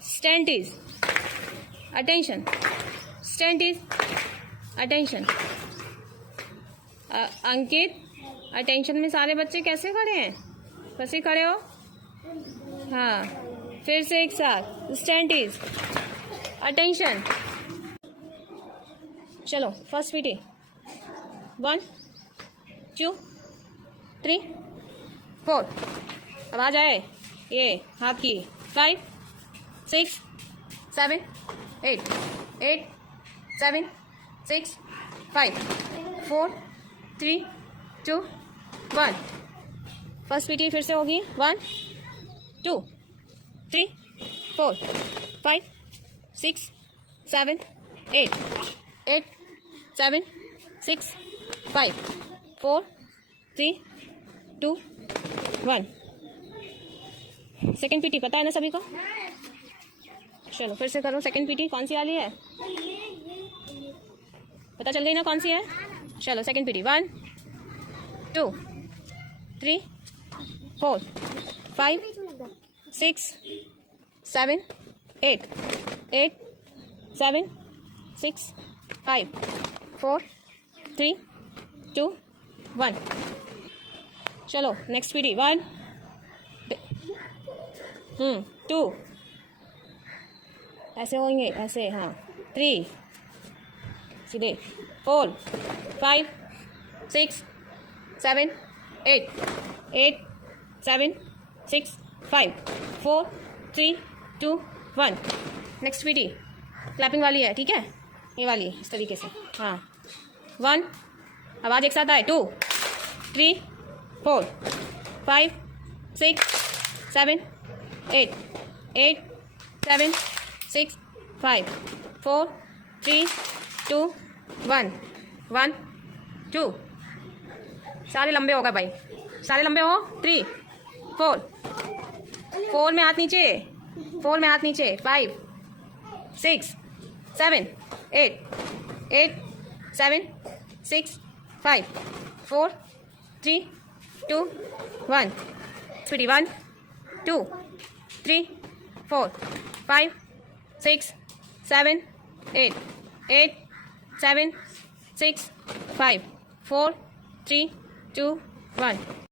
Stand is attention. Stand is attention. Ankit, attention में सारे बच्चे कैसे खड़े हैं? कैसे खड़े हो? हाँ, फिर से एक साथ. Stand is attention. चलो फर्स्ट पीटी. 1 2 3 4. आवाज आए ये हाथ की. 5 6 7 8 8 7 6 5 4 3 2 1. फर्स्ट पीटी फिर से होगी. 1 2 3 4 5 6 7 8 8 7 6 5 4 3 2 1. सेकेंड पीटी पता है ना सभी को? चलो फिर से करो. सेकेंड पीटी कौन सी वाली है? पता चल गई ना कौन सी है? चलो सेकेंड पीटी. 1 2 3 4 5 6 7 8 8 7 6 5 4 3 2 1. चलो नेक्स्ट पीटी. 1 2 ऐसे होंगे ऐसे. हाँ 3 सीधे. 4 5 6 7 8 8 7 6 5 4 3 2 1. नेक्स्ट पीटी क्लैपिंग वाली है. ठीक है, ये वाली इस तरीके से. हाँ 1 आवाज़ एक साथ आए. 2 3 4 5 6 7 8 8 7 6 5 4 3 2 1 1 2. सारे लंबे हो गए भाई, सारे लंबे हो. 3 4 4 में हाथ नीचे. 4 में हाथ नीचे. 5 6 7 8 8 7 6 5 4 3 2 1. स्पीडी. 1 2 3 4 5 6 7 8 8 7 6 5 4 3 2 1.